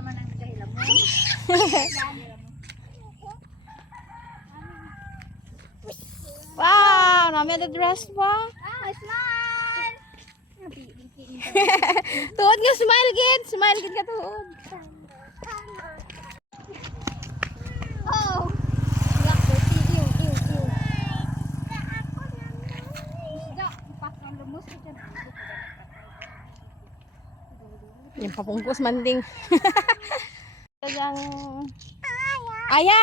man ang dahilan mo. Wow, nami ada dress pa. Smile! Tuod nga smile gid ka tuod. Oh! Yako, tiyo. Isda, ipak ang lumos ko dyan. Yung papungkos manding. Kadang Aya.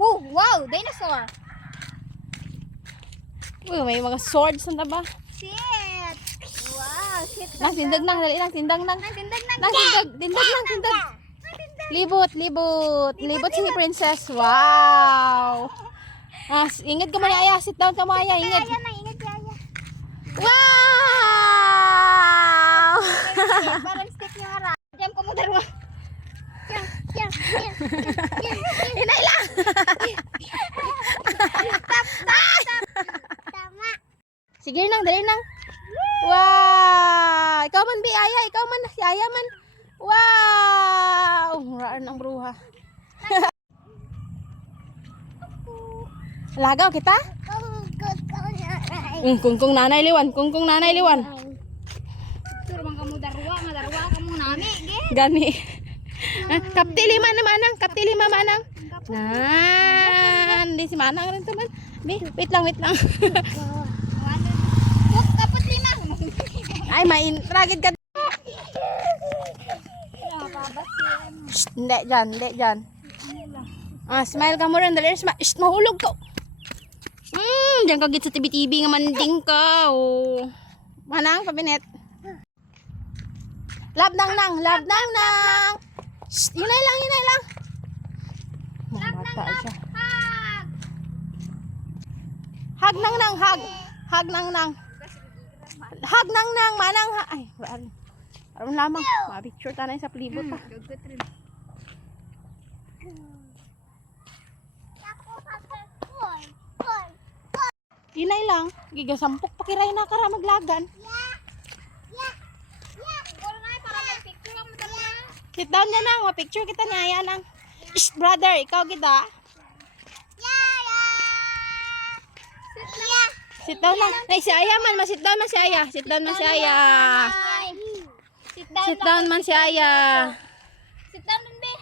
Oh, wow! Dinosaur! Uy, may mga swords na ba? Shit! Wow! Shit! Nang tindag nang dali nang tindag nang. Tindag Nang tindag. Libot si princess. Wow. Ingat ka Maya, sit down ka Maya, ingat. Ingat yaya. Wow! Parang stick yung ara. Diyan ko mo darwa. Yan. Inay lang. Tama. Sige nang, dali nang. Wow! Ikaw man bi Aya, ikaw man si Aya man. Wow! Muraan ang bruha. Lagaw kita? Kungkung nanay liwan. Sure man kamu darwa ka mo nami, ge. Gani. Kapti lima na manang, Nan, di si manang rin to man. Wait lang. Kapot lima. Ay, tragid ka. Hindi dyan. Smile ka mo rin. Dali, smile. Mahulog ka. Diyan ka git sa tibi-tibi nga manding ka. Oh. Manang, pabinet. Love nang. Hinay lang. Bata siya. Hag nang. Hag nang, manang. Ay, parang lamang. Ma-picture tanay sa palibot pa. Hinay lang. Gigasampok pakiray na kara maglagan. Sit down na nang. Ma-picture kita ni Aya nang. Shh, brother. Ikaw kita. Sit down na. Nay, si Aya man. Sit down man si Aya. Sit down man si Aya. Sit down man si Aya. Sit down dun, be.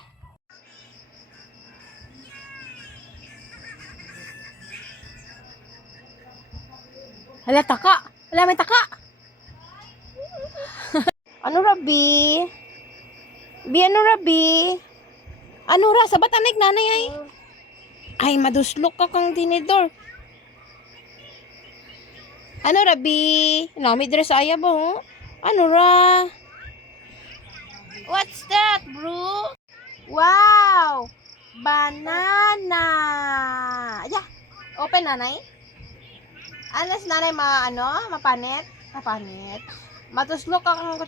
Hala, taka. Hala, may taka. Ano Rabi? Ano Rabi? Ano ra? Sabat anik nanay ay. Ay, maduslok ka kang tinidor. Ano Rabi? Nami dress Aya ba ho? Ano ra? What's that, bro? Wow! Banana! Yeah. Open nanay. Ano si nanay mapanit? Mapanit. Matuslok ka kang